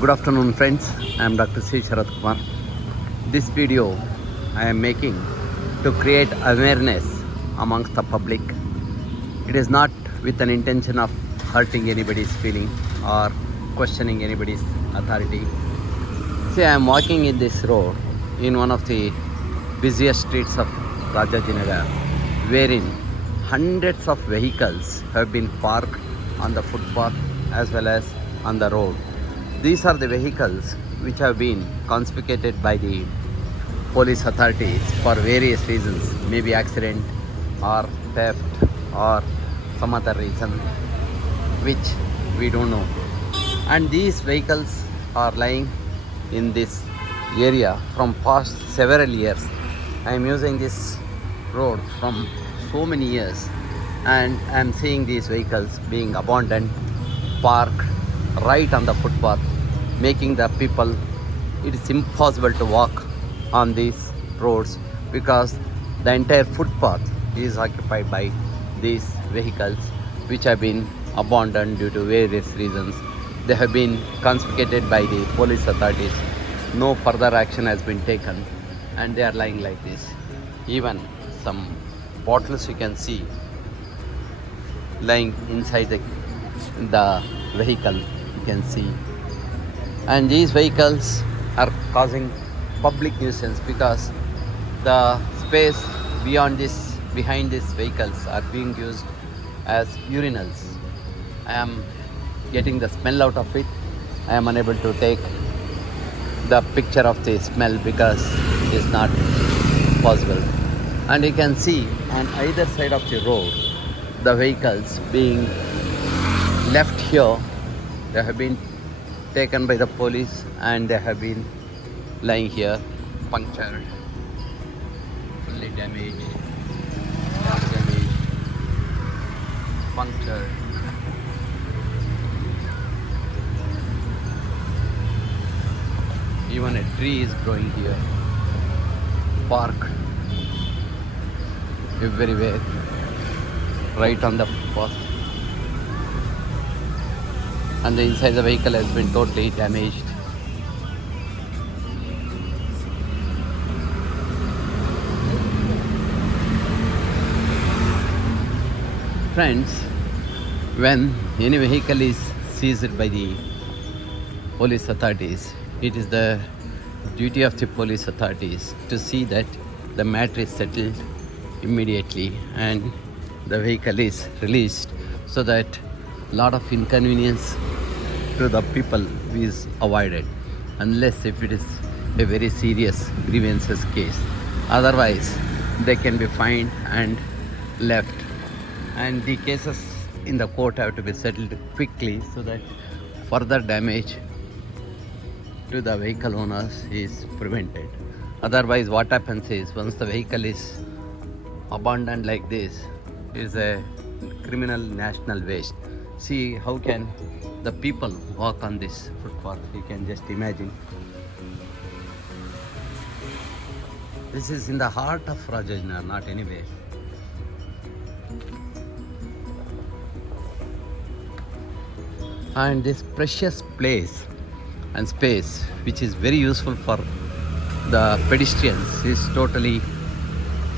Good afternoon, friends. I am Dr. C Sharath Kumar. This video I am making to create awareness amongst the public. It is not with an intention of hurting anybody's feeling or questioning anybody's authority. See, I am walking in this road in one of the busiest streets of Rajajinagar, wherein hundreds of vehicles have been parked on the footpath as well as on the road. These are the vehicles which have been confiscated by the police authorities for various reasons, maybe accident or theft or some other reason which we don't know. And these vehicles are lying in this area from past several years. I am using this road from so many years and I am seeing these vehicles being abandoned, parked right on the footpath, making the people, it is impossible to walk on these roads because the entire footpath is occupied by these vehicles which have been abandoned due to various reasons. They have been confiscated by the police authorities. No further action has been taken and they are lying like this. Even some bottles you can see lying inside the vehicle, you can see. And these vehicles are causing public nuisance because the space behind these vehicles are being used as urinals. I am getting the smell out of it. I am unable to take the picture of the smell because it is not possible. And you can see on either side of the road the vehicles being left here. They have been taken by the police and they have been lying here, punctured, fully damaged, punctured. Even a tree is growing here, parked everywhere, right on the path. And the inside the vehicle has been totally damaged. Friends, when any vehicle is seized by the police authorities, it is the duty of the police authorities to see that the matter is settled immediately and the vehicle is released so that lot of inconvenience to the people is avoided, unless if it is a very serious grievances case. Otherwise they can be fined and left, and the cases in the court have to be settled quickly so that further damage to the vehicle owners is prevented. Otherwise what happens is, once the vehicle is abandoned like this, it is a criminal national waste. See how can the people walk on this footpath, you can just imagine. This is in the heart of Rajajinagar, not anywhere. And this precious place and space which is very useful for the pedestrians is totally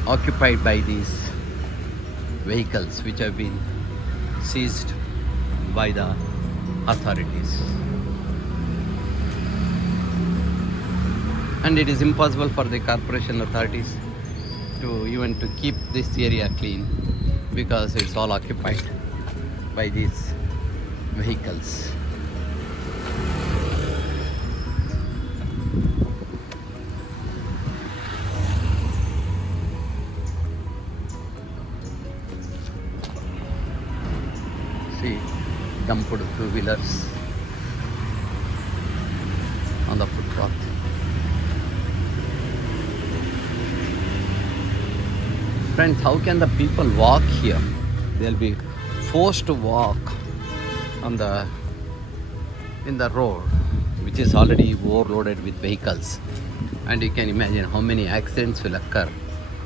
occupied by these vehicles which have been seized by the authorities. And it is impossible for the corporation authorities to even to keep this area clean because it's all occupied by these vehicles. See, dumped two-wheelers on the footpath. Friends, how can the people walk here? They'll be forced to walk on in the road which is already overloaded with vehicles, and you can imagine how many accidents will occur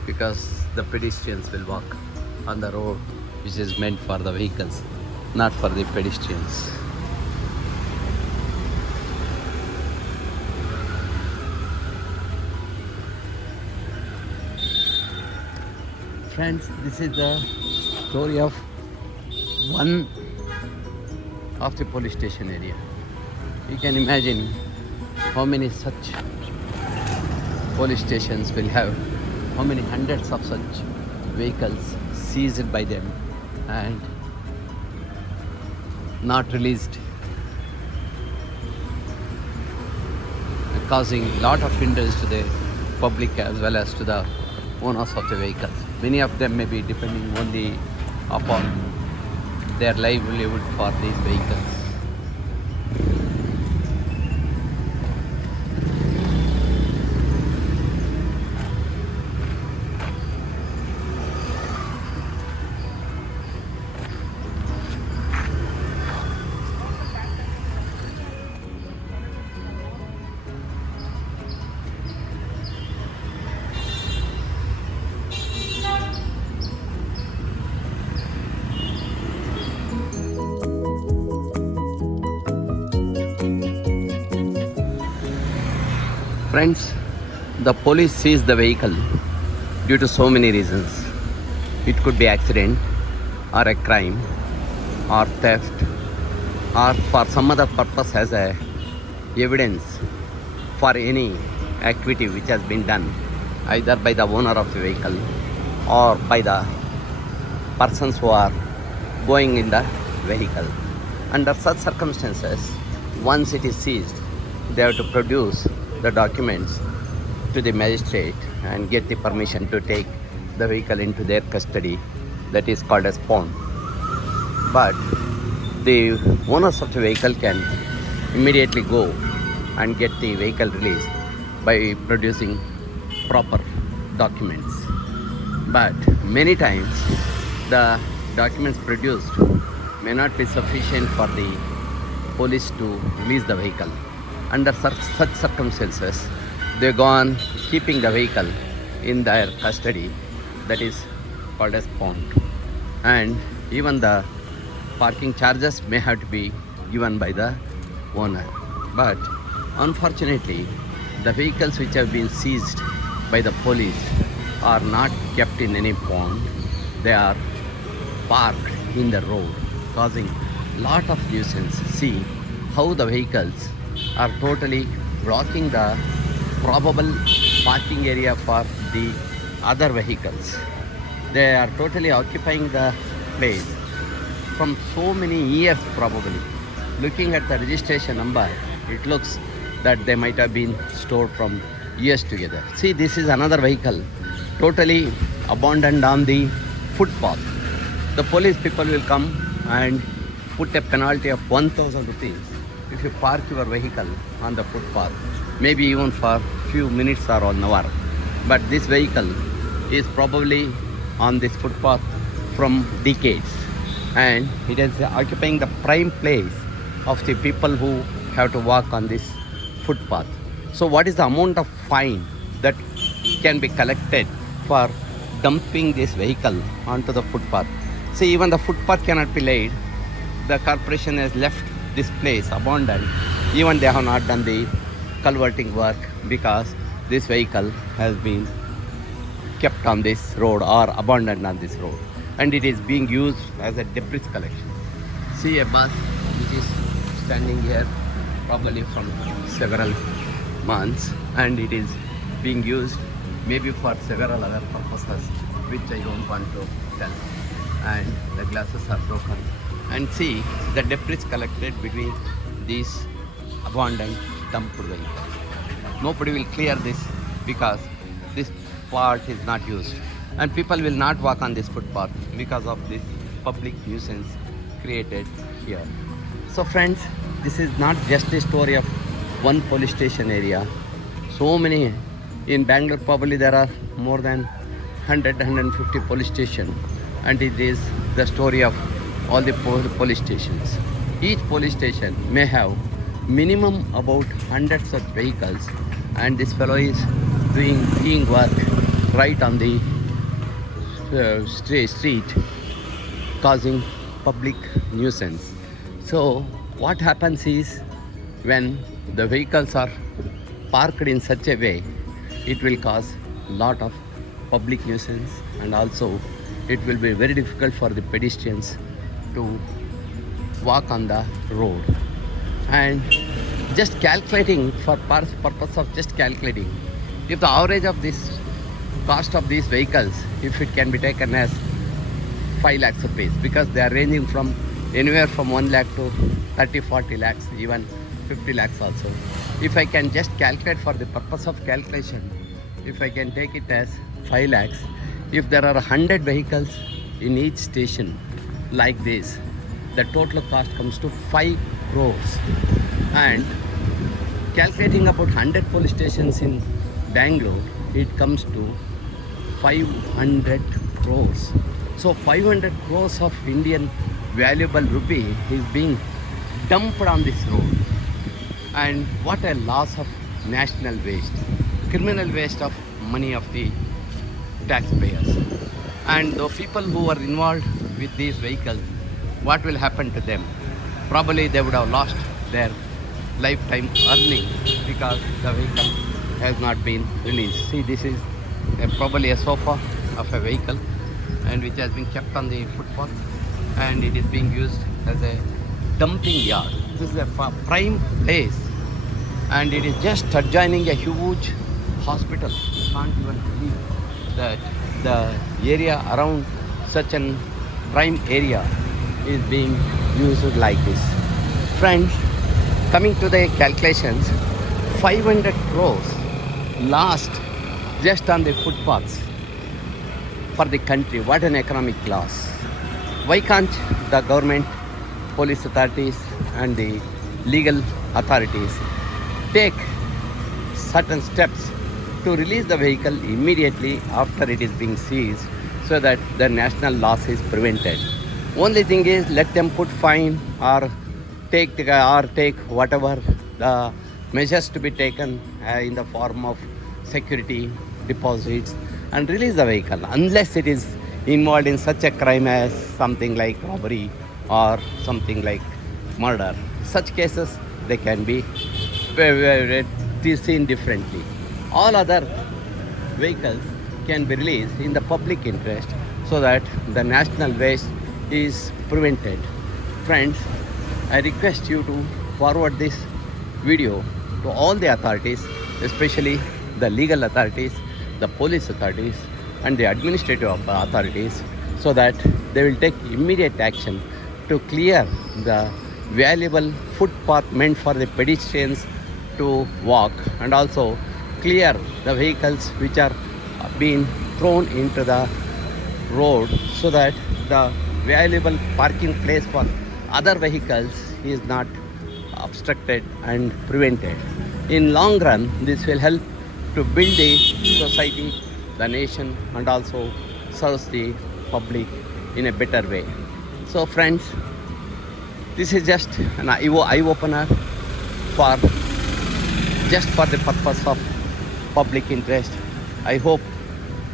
because the pedestrians will walk on the road which is meant for the vehicles, not for the pedestrians. Friends, this is the story of one of the police station area. You can imagine how many such police stations will have, how many hundreds of such vehicles seized by them and not released, causing lot of hindrance to the public as well as to the owners of the vehicles. Many of them may be depending only upon their livelihood for these vehicles. Friends, the police seized the vehicle due to so many reasons. It could be accident or a crime or theft or for some other purpose as a evidence for any activity which has been done either by the owner of the vehicle or by the persons who are going in the vehicle. Under such circumstances, once it is seized, they have to produce the documents to the magistrate and get the permission to take the vehicle into their custody. That is called as pawn. But the owners of the vehicle can immediately go and get the vehicle released by producing proper documents. But many times the documents produced may not be sufficient for the police to release the vehicle. Under such circumstances, they go on keeping the vehicle in their custody, that is called as pawn. And even the parking charges may have to be given by the owner. But unfortunately, the vehicles which have been seized by the police are not kept in any pawn. They are parked in the road, causing lot of nuisance. See how the vehicles are totally blocking the probable parking area for the other vehicles. They are totally occupying the place from so many years probably. Looking at the registration number, it looks that they might have been stored from years together. See, this is another vehicle totally abandoned on the footpath. The police people will come and put a penalty of 1,000 rupees if you park your vehicle on the footpath, maybe even for few minutes or an hour. But this vehicle is probably on this footpath from decades, and it is occupying the prime place of the people who have to walk on this footpath. So what is the amount of fine that can be collected for dumping this vehicle onto the footpath? See, even the footpath cannot be laid. The corporation has left this place abandoned. Even they have not done the culverting work because this vehicle has been kept on this road or abandoned on this road, and it is being used as a debris collection. See a bus which is standing here probably from several months, and it is being used maybe for several other purposes which I don't want to tell. And the glasses are broken. And see the debris collected between these abandoned dumped vehicles. Nobody will clear this because this part is not used, and people will not walk on this footpath because of this public nuisance created here. So friends, this is not just a story of one police station area. So many in Bangalore, probably there are more than 150 police stations, and it is the story of all the police stations. Each police station may have minimum about 100 such vehicles, and this fellow is doing work right on the street, causing public nuisance. So what happens is, when the vehicles are parked in such a way, it will cause lot of public nuisance, and also it will be very difficult for the pedestrians to walk on the road. And just calculating, for purpose of just calculating, if the average of this cost of these vehicles, if it can be taken as 5 lakhs rupees, because they are ranging from anywhere from 1 lakh to 30-40 lakhs, even 50 lakhs also. If I can just calculate for the purpose of calculation, if I can take it as 5 lakhs, if there are 100 vehicles in each station like this, the total cost comes to 5 crores. And calculating about 100 police stations in Bangalore, it comes to 500 crores. So 500 crores of Indian valuable rupee is being dumped on this road. And what a loss of national waste, criminal waste of money of the taxpayers. And the people who are involved with these vehicles, what will happen to them? Probably they would have lost their lifetime earning because the vehicle has not been released. See, this is probably a sofa of a vehicle, and which has been kept on the footpath, and it is being used as a dumping yard. This is a prime place, and it is just adjoining a huge hospital. You can't even believe that the area around such an prime area is being used like this. Friends, coming to the calculations, 500 crores lost just on the footpaths for the country. What an economic loss. Why can't the government, police authorities and the legal authorities take certain steps to release the vehicle immediately after it is being seized, so that the national loss is prevented? Only thing is, let them put fine or take whatever the measures to be taken in the form of security deposits and release the vehicle, unless it is involved in such a crime as something like robbery or something like murder. Such cases, they can be seen differently. All other vehicles can be released in the public interest, so that the national waste is prevented. Friends, I request you to forward this video to all the authorities, especially the legal authorities, the police authorities and the administrative authorities, so that they will take immediate action to clear the valuable footpath meant for the pedestrians to walk, and also clear the vehicles which are being thrown into the road, so that the valuable parking place for other vehicles is not obstructed and prevented. In long run, this will help to build the society, the nation, and also serves the public in a better way. So friends, this is just an eye-opener for the purpose of public interest. I hope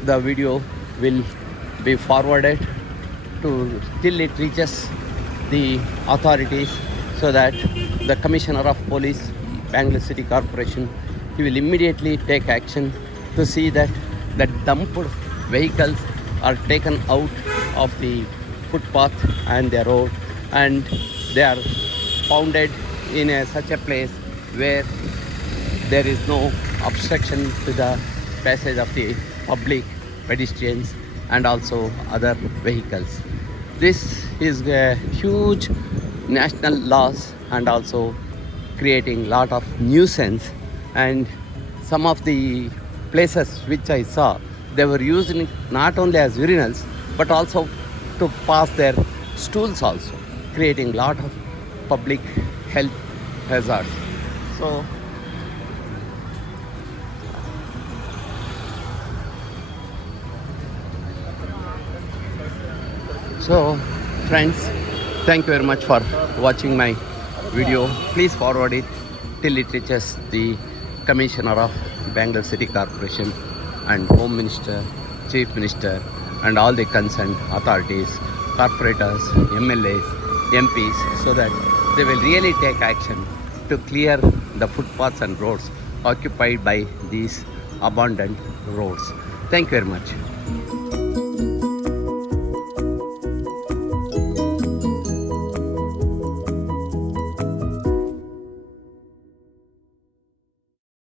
the video will be forwarded till it reaches the authorities, so that the Commissioner of Police, Bangalore City Corporation, he will immediately take action to see that the dumped vehicles are taken out of the footpath and the road, and they are pounded in such a place where there is no obstruction to the passage of the public, pedestrians and also other vehicles. This is a huge national loss, and also creating lot of nuisance. And some of the places which I saw, they were using it not only as urinals but also to pass their stools also, creating lot of public health hazards. So friends, thank you very much for watching my video. Please forward it till it reaches the Commissioner of Bangalore City Corporation and Home Minister, Chief Minister and all the concerned authorities, corporators, MLAs, MPs, so that they will really take action to clear the footpaths and roads occupied by these abandoned roads. Thank you very much.